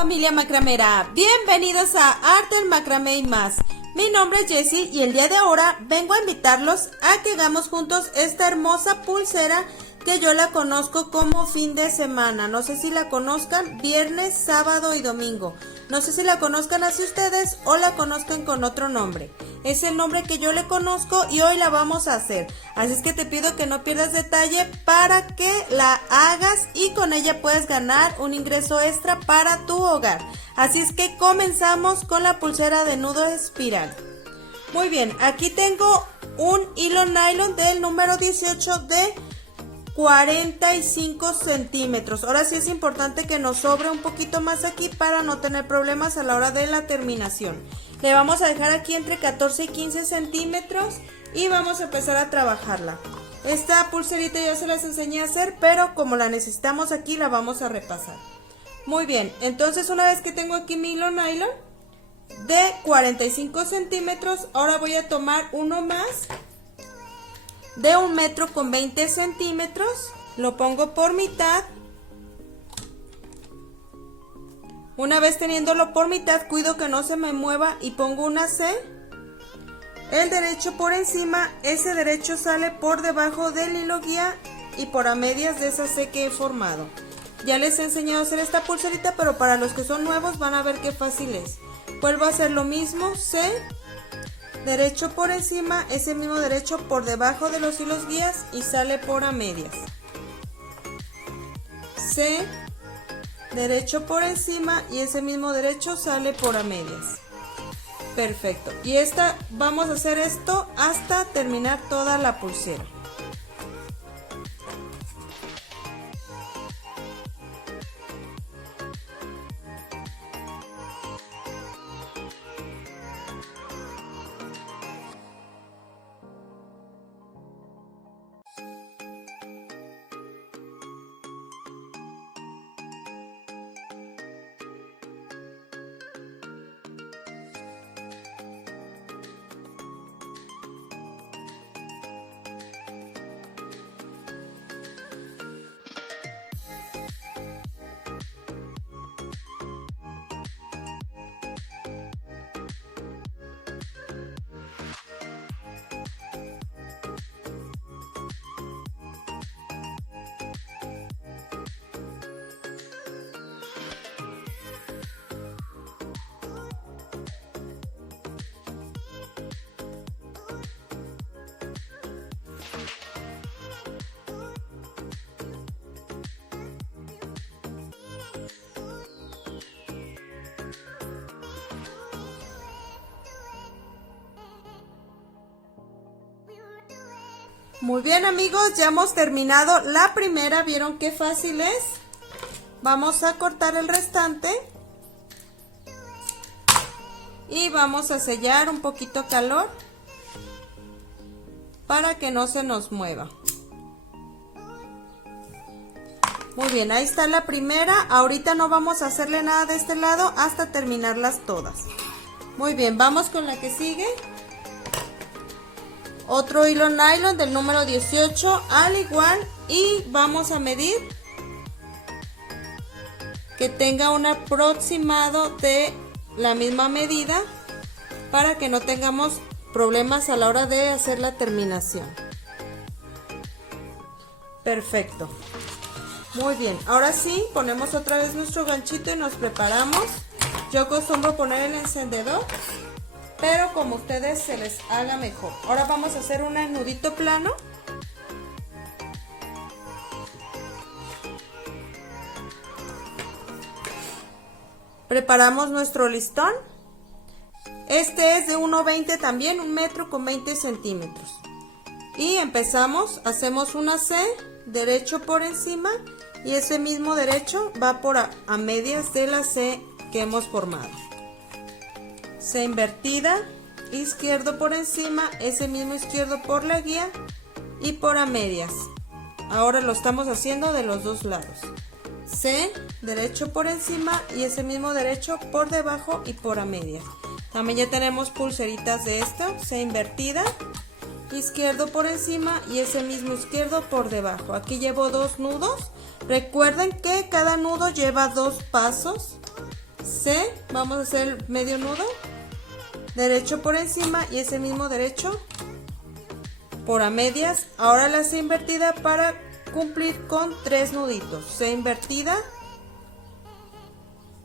familia macramera, bienvenidos a Arte del Macramé y más. Mi nombre es Jessie y el día de ahora vengo a invitarlos a que hagamos juntos esta hermosa pulsera que yo la conozco como fin de semana. No sé si la conozcan viernes, sábado y domingo. No sé si la conozcan así ustedes o la conozcan con otro nombre. Es el nombre que yo le conozco y hoy la vamos a hacer. Así es que te pido que no pierdas detalle para que la hagas y con ella puedas ganar un ingreso extra para tu hogar. Así es que comenzamos con la pulsera de nudo espiral. Muy bien, aquí tengo un hilo nylon del número 18 de 45 centímetros. Ahora sí es importante que nos sobre un poquito más aquí para no tener problemas a la hora de la terminación. Le vamos a dejar aquí entre 14 y 15 centímetros y vamos a empezar a trabajarla. Esta pulserita ya se las enseñé a hacer, pero como la necesitamos aquí la vamos a repasar. Muy bien, entonces una vez que tengo aquí mi hilo nylon de 45 centímetros, ahora voy a tomar uno más de 1,20 m, lo pongo por mitad. Una vez teniéndolo por mitad, cuido que no se me mueva y pongo una C. El derecho por encima, ese derecho sale por debajo del hilo guía y por a medias de esa C que he formado. Ya les he enseñado a hacer esta pulserita, pero para los que son nuevos van a ver qué fácil es. Vuelvo a hacer lo mismo, C. Derecho por encima, ese mismo derecho por debajo de los hilos guías y sale por a medias. C, derecho por encima y ese mismo derecho sale por a medias. Perfecto. Y vamos a hacer esto hasta terminar toda la pulsera. Muy bien amigos, ya hemos terminado la primera, ¿vieron qué fácil es? Vamos a cortar el restante y vamos a sellar un poquito calor para que no se nos mueva. Muy bien, ahí está la primera. Ahorita no vamos a hacerle nada de este lado hasta terminarlas todas. Muy bien, vamos con la que sigue. Otro hilo nylon del número 18 al igual y vamos a medir que tenga un aproximado de la misma medida para que no tengamos problemas a la hora de hacer la terminación. Perfecto. Muy bien, ahora sí ponemos otra vez nuestro ganchito y nos preparamos. Yo acostumbro poner el encendedor, pero como a ustedes se les haga mejor. Ahora vamos a hacer un nudito plano. Preparamos nuestro listón. Este es de 1,20 también, 1,20 m. Y empezamos, hacemos una C, derecho por encima y ese mismo derecho va por a medias de la C que hemos formado. C invertida, izquierdo por encima, ese mismo izquierdo por la guía y por a medias. Ahora lo estamos haciendo de los dos lados. C, derecho por encima y ese mismo derecho por debajo y por a medias. También ya tenemos pulseritas de esto, C invertida, izquierdo por encima y ese mismo izquierdo por debajo. Aquí llevo dos nudos. Recuerden que cada nudo lleva dos pasos. C, vamos a hacer el medio nudo, derecho por encima y ese mismo derecho por a medias. Ahora la C invertida para cumplir con 3 nuditos. C invertida,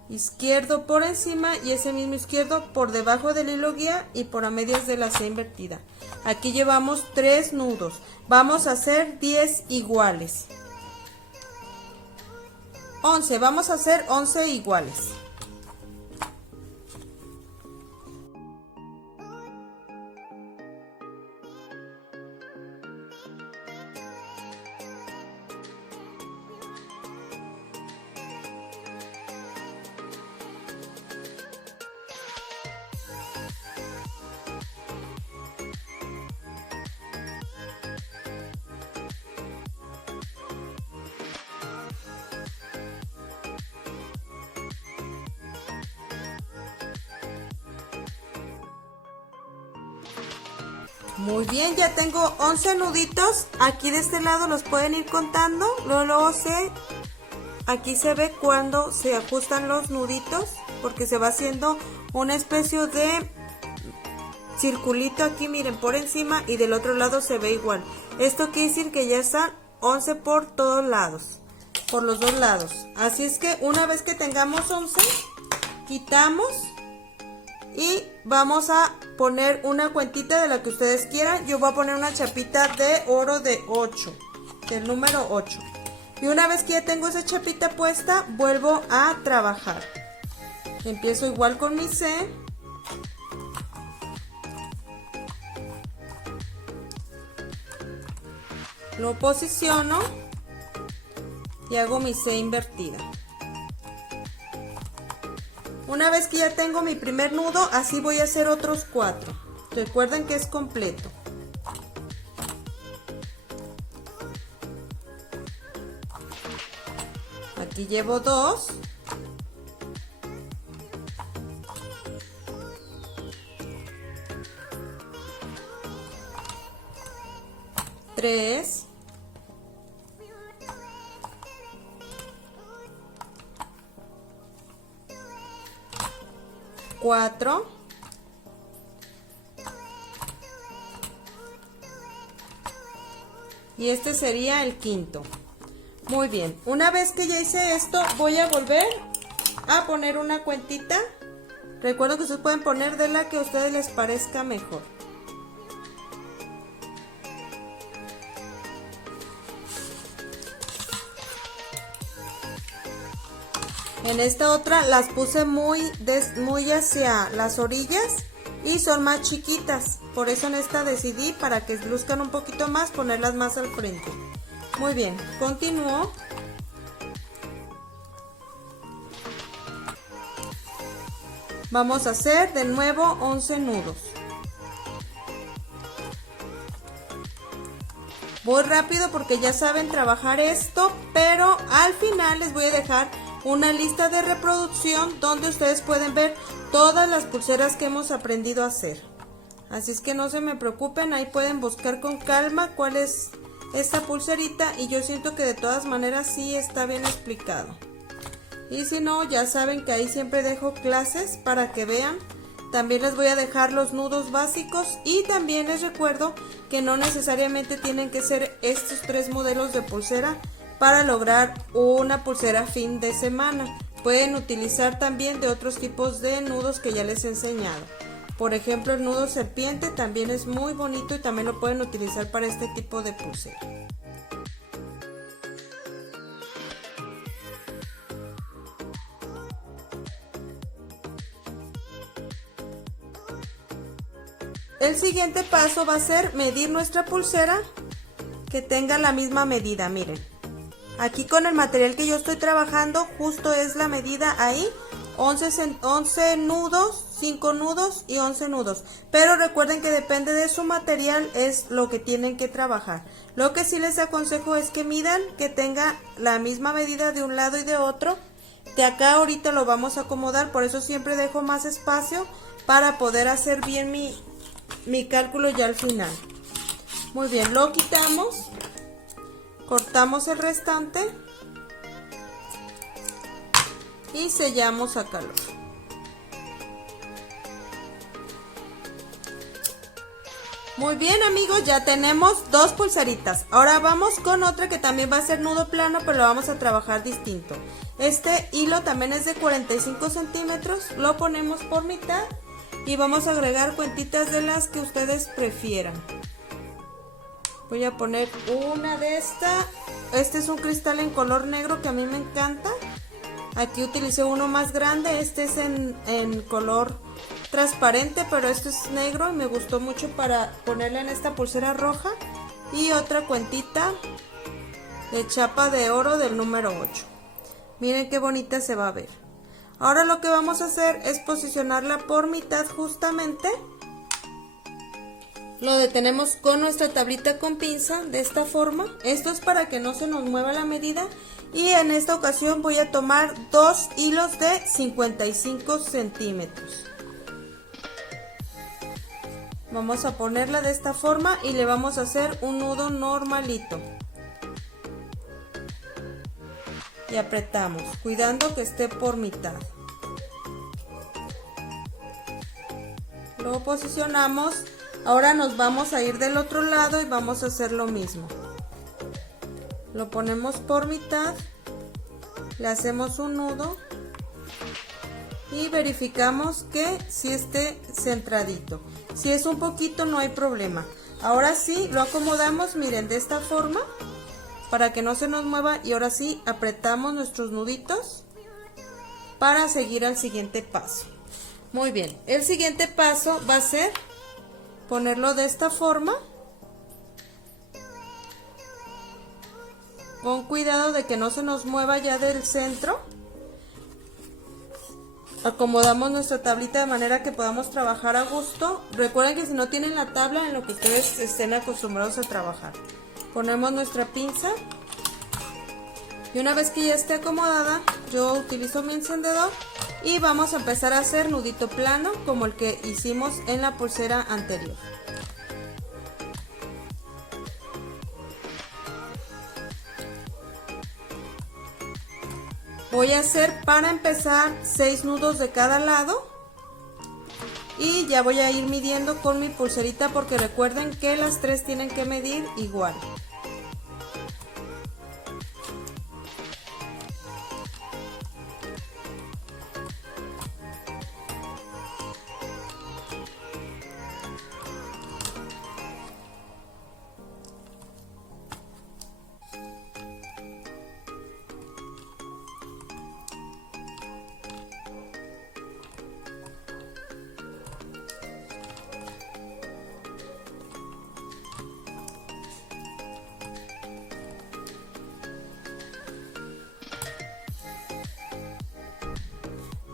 izquierdo por encima y ese mismo izquierdo por debajo del hilo guía y por a medias de la C invertida. Aquí llevamos 3 nudos. Vamos a hacer 10 iguales. 11, vamos a hacer 11 iguales. Muy bien, ya tengo 11 nuditos. Aquí de este lado los pueden ir contando. Luego aquí se ve cuando se ajustan los nuditos, porque se va haciendo una especie de circulito aquí, miren, por encima, y del otro lado se ve igual. Esto quiere decir que ya están 11 por todos lados, por los dos lados. Así es que una vez que tengamos 11, quitamos y vamos a poner una cuentita de la que ustedes quieran. Yo voy a poner una chapita de oro de 8, del número 8. Y una vez que ya tengo esa chapita puesta, vuelvo a trabajar. Empiezo igual con mi C. Lo posiciono y hago mi C invertida. Una vez que ya tengo mi primer nudo, así voy a hacer otros 4. Recuerden que es completo. Aquí llevo 2. Tres. 4, y este sería el quinto. Muy bien, una vez que ya hice esto, voy a volver a poner una cuentita. Recuerden que ustedes pueden poner de la que a ustedes les parezca mejor. En esta otra las puse muy hacia las orillas y son más chiquitas. Por eso en esta decidí, para que luzcan un poquito más, ponerlas más al frente. Muy bien, continúo. Vamos a hacer de nuevo 11 nudos. Voy rápido porque ya saben trabajar esto, pero al final les voy a dejar una lista de reproducción donde ustedes pueden ver todas las pulseras que hemos aprendido a hacer. Así es que no se me preocupen, ahí pueden buscar con calma cuál es esta pulserita, y yo siento que de todas maneras sí está bien explicado. Y si no, ya saben que ahí siempre dejo clases para que vean. También les voy a dejar los nudos básicos, y también les recuerdo que no necesariamente tienen que ser estos 3 modelos de pulsera para lograr una pulsera fin de semana. Pueden utilizar también de otros tipos de nudos que ya les he enseñado. Por ejemplo, el nudo serpiente también es muy bonito y también lo pueden utilizar para este tipo de pulsera. El siguiente paso va a ser medir nuestra pulsera, que tenga la misma medida, miren. Aquí con el material que yo estoy trabajando, justo es la medida ahí, 11 nudos, 5 nudos y 11 nudos. Pero recuerden que depende de su material, es lo que tienen que trabajar. Lo que sí les aconsejo es que midan, que tenga la misma medida de un lado y de otro. De acá ahorita lo vamos a acomodar, por eso siempre dejo más espacio para poder hacer bien mi cálculo ya al final. Muy bien, lo quitamos. Cortamos el restante y sellamos a calor. Muy bien amigos, ya tenemos dos pulseritas. Ahora vamos con otra que también va a ser nudo plano, pero lo vamos a trabajar distinto. Este hilo también es de 45 centímetros, lo ponemos por mitad y vamos a agregar cuentitas de las que ustedes prefieran. Voy a poner una de esta. Este es un cristal en color negro que a mí me encanta. Aquí utilicé uno más grande, este es en color transparente, pero este es negro y me gustó mucho para ponerle en esta pulsera roja. Y otra cuentita de chapa de oro del número 8. Miren qué bonita se va a ver. Ahora lo que vamos a hacer es posicionarla por mitad justamente. Lo detenemos con nuestra tablita con pinza de esta forma. Esto es para que no se nos mueva la medida. Y en esta ocasión voy a tomar dos hilos de 55 centímetros. Vamos a ponerla de esta forma y le vamos a hacer un nudo normalito. Y apretamos, cuidando que esté por mitad. Lo posicionamos. Ahora nos vamos a ir del otro lado y vamos a hacer lo mismo. Lo ponemos por mitad, le hacemos un nudo y verificamos que sí esté centradito. Si es un poquito no hay problema. Ahora sí lo acomodamos, miren, de esta forma para que no se nos mueva, y ahora sí apretamos nuestros nuditos para seguir al siguiente paso. Muy bien, el siguiente paso va a ser ponerlo de esta forma. Con cuidado de que no se nos mueva ya del centro. Acomodamos nuestra tablita de manera que podamos trabajar a gusto. Recuerden que si no tienen la tabla, en lo que ustedes estén acostumbrados a trabajar. Ponemos nuestra pinza. Y una vez que ya esté acomodada, yo utilizo mi encendedor. Y vamos a empezar a hacer nudito plano como el que hicimos en la pulsera anterior. Voy a hacer para empezar 6 nudos de cada lado y ya voy a ir midiendo con mi pulserita, porque recuerden que las tres tienen que medir igual.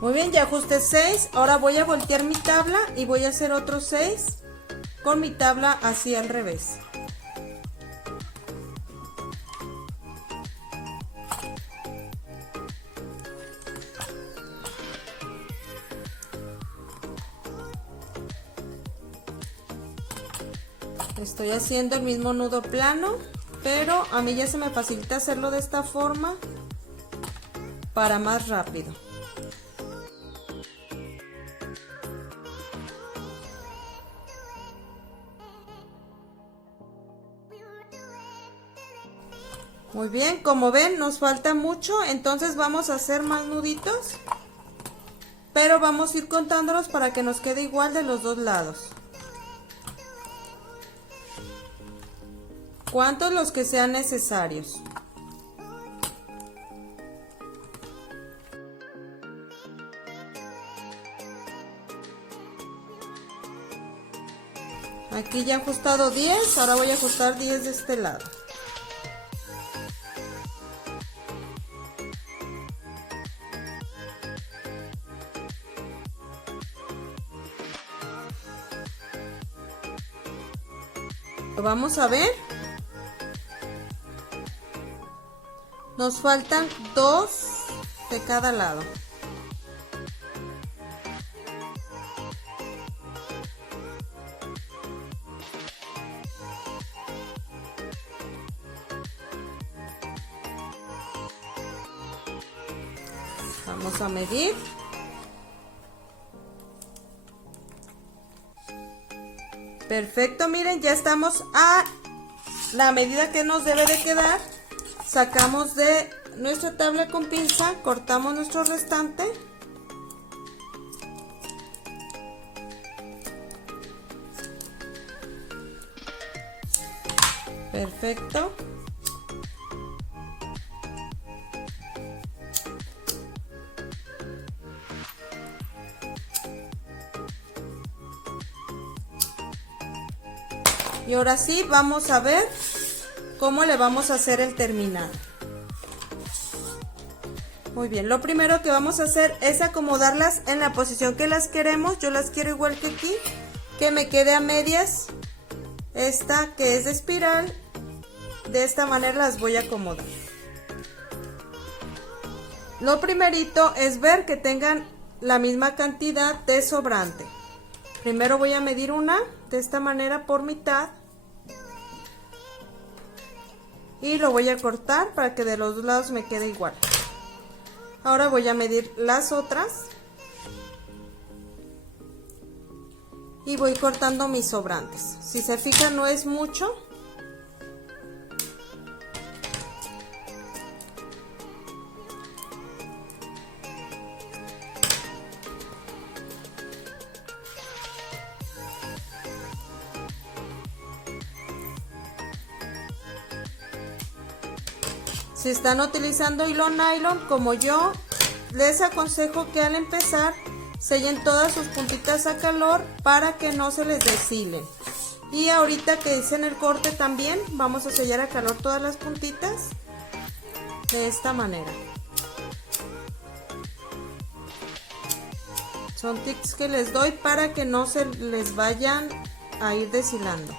Muy bien, ya ajusté 6, ahora voy a voltear mi tabla y voy a hacer otros 6 con mi tabla así al revés. Estoy haciendo el mismo nudo plano, pero a mí ya se me facilita hacerlo de esta forma para más rápido. Muy bien, como ven nos falta mucho, entonces vamos a hacer más nuditos, pero vamos a ir contándolos para que nos quede igual de los dos lados. ¿Cuántos? Los que sean necesarios. Aquí ya he ajustado 10, ahora voy a ajustar 10 de este lado. Lo vamos a ver. Nos faltan 2 de cada lado. Vamos a medir. Perfecto, miren, ya estamos a la medida que nos debe de quedar. Sacamos de nuestra tabla con pinza, cortamos nuestro restante. Perfecto. Y ahora sí, vamos a ver cómo le vamos a hacer el terminado. Muy bien, lo primero que vamos a hacer es acomodarlas en la posición que las queremos. Yo las quiero igual que aquí, que me quede a medias. Esta que es de espiral, de esta manera las voy a acomodar. Lo primerito es ver que tengan la misma cantidad de sobrante. Primero voy a medir una de esta manera por mitad y lo voy a cortar para que de los dos lados me quede igual. Ahora voy a medir las otras y voy cortando mis sobrantes. Si se fijan, no es mucho. Si están utilizando hilo nylon como yo, les aconsejo que al empezar sellen todas sus puntitas a calor para que no se les deshilen. Y ahorita que dicen el corte también vamos a sellar a calor todas las puntitas de esta manera. Son tips que les doy para que no se les vayan a ir deshilando.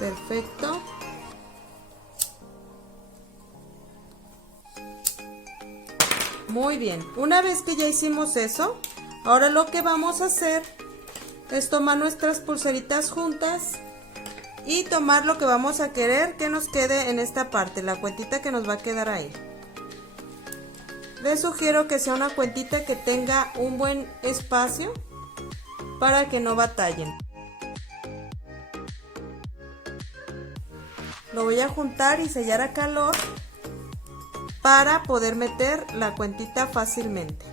Perfecto. Muy bien, una vez que ya hicimos eso, ahora lo que vamos a hacer es tomar nuestras pulseritas juntas y tomar lo que vamos a querer que nos quede en esta parte, la cuentita que nos va a quedar ahí. Les sugiero que sea una cuentita que tenga un buen espacio para que no batallen. Lo voy a juntar y sellar a calor para poder meter la cuentita fácilmente.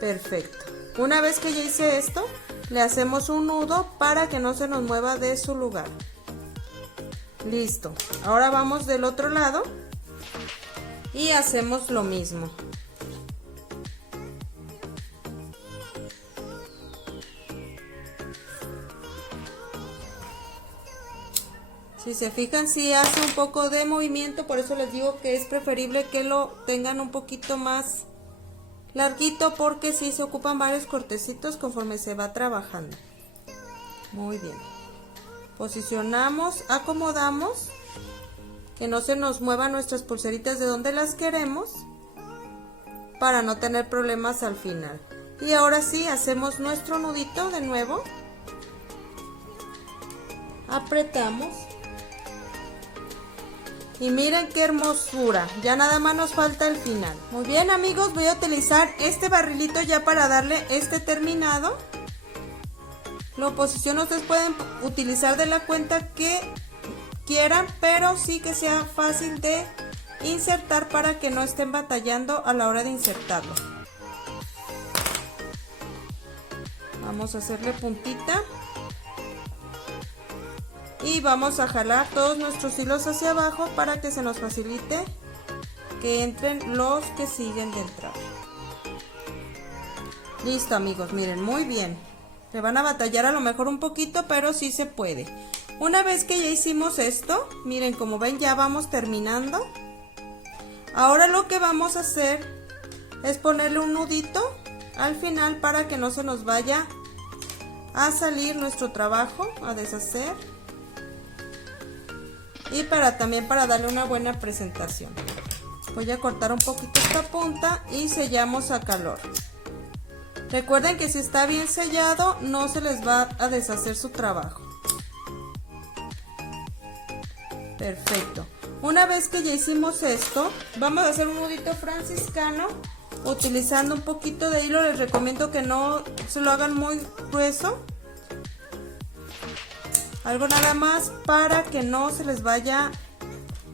Perfecto. Una vez que ya hice esto, le hacemos un nudo para que no se nos mueva de su lugar. Listo. Ahora vamos del otro lado y hacemos lo mismo. Si se fijan, sí hace un poco de movimiento, por eso les digo que es preferible que lo tengan un poquito más larguito, porque sí se ocupan varios cortecitos conforme se va trabajando. Muy bien. Posicionamos, acomodamos, que no se nos muevan nuestras pulseritas de donde las queremos, para no tener problemas al final. Y ahora sí, hacemos nuestro nudito de nuevo. Apretamos. Y miren qué hermosura, ya nada más nos falta el final. Muy bien, amigos, voy a utilizar este barrilito ya para darle este terminado. Lo posiciono, ustedes pueden utilizar de la cuenta que quieran, pero sí que sea fácil de insertar para que no estén batallando a la hora de insertarlo. Vamos a hacerle puntita. Y vamos a jalar todos nuestros hilos hacia abajo para que se nos facilite que entren los que siguen de entrar. Listo, amigos, miren, muy bien. Se van a batallar a lo mejor un poquito, pero sí se puede. Una vez que ya hicimos esto, miren, como ven, ya vamos terminando. Ahora lo que vamos a hacer es ponerle un nudito al final para que no se nos vaya a salir nuestro trabajo, a deshacer. Y también para darle una buena presentación. Voy a cortar un poquito esta punta y sellamos a calor. Recuerden que si está bien sellado no se les va a deshacer su trabajo. Perfecto. Una vez que ya hicimos esto, vamos a hacer un nudito franciscano utilizando un poquito de hilo. Les recomiendo que no se lo hagan muy grueso Algo nada más para que no se les vaya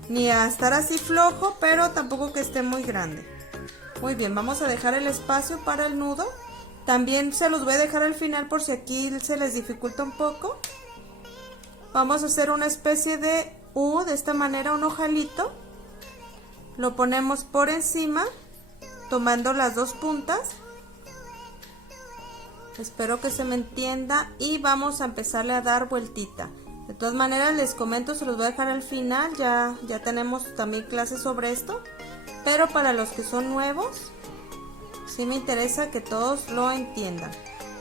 ni a estar así flojo, pero tampoco que esté muy grande. Muy bien, vamos a dejar el espacio para el nudo. También se los voy a dejar al final por si aquí se les dificulta un poco. Vamos a hacer una especie de U, de esta manera, un ojalito. Lo ponemos por encima, tomando las dos puntas. Espero que se me entienda y vamos a empezarle a dar vueltita. De todas maneras les comento, se los voy a dejar al final, ya tenemos también clases sobre esto. Pero para los que son nuevos, sí me interesa que todos lo entiendan.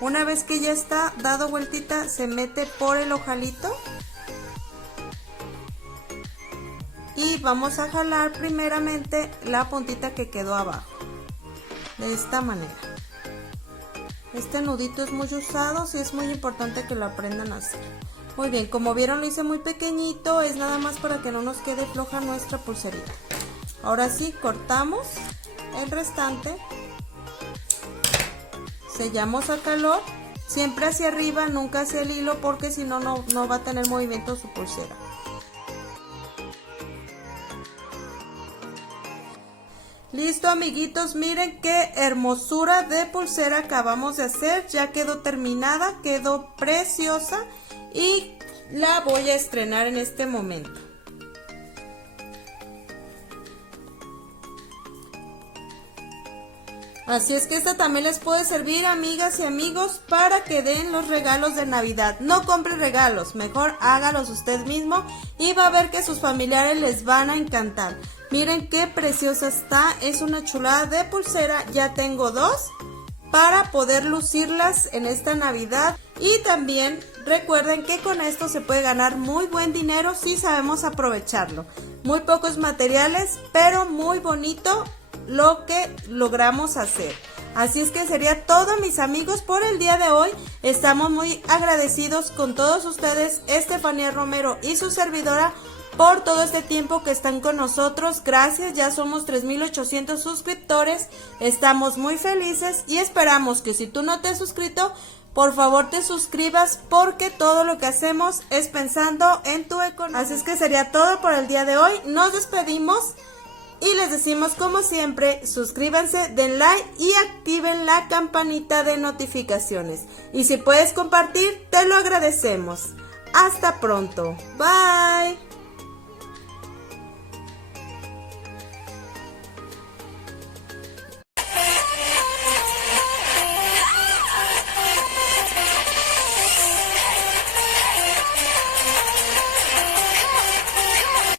Una vez que ya está dado vueltita, se mete por el ojalito. Y vamos a jalar primeramente la puntita que quedó abajo. De esta manera. Este nudito es muy usado, sí es muy importante que lo aprendan a hacer. Muy bien, como vieron lo hice muy pequeñito, es nada más para que no nos quede floja nuestra pulserita. Ahora sí, cortamos el restante. Sellamos a calor, siempre hacia arriba, nunca hacia el hilo, porque si no, no va a tener movimiento su pulsera. Listo, amiguitos, miren qué hermosura de pulsera acabamos de hacer. Ya quedó terminada, quedó preciosa y la voy a estrenar en este momento. Así es que esta también les puede servir, amigas y amigos, para que den los regalos de Navidad. No compre regalos, mejor hágalos usted mismo y va a ver que sus familiares les van a encantar. Miren qué preciosa está, es una chulada de pulsera, ya tengo dos para poder lucirlas en esta Navidad. Y también recuerden que con esto se puede ganar muy buen dinero si sabemos aprovecharlo. Muy pocos materiales, pero muy bonito lo que logramos hacer. Así es que sería todo, mis amigos, por el día de hoy. Estamos muy agradecidos con todos ustedes, Estefanía Romero y su servidora, por todo este tiempo que están con nosotros. Gracias, ya somos 3,800 suscriptores. Estamos muy felices y esperamos que si tú no te has suscrito, por favor te suscribas, porque todo lo que hacemos es pensando en tu economía. Así es que sería todo por el día de hoy. Nos despedimos y les decimos, como siempre, suscríbanse, den like y activen la campanita de notificaciones. Y si puedes compartir, te lo agradecemos. Hasta pronto. Bye.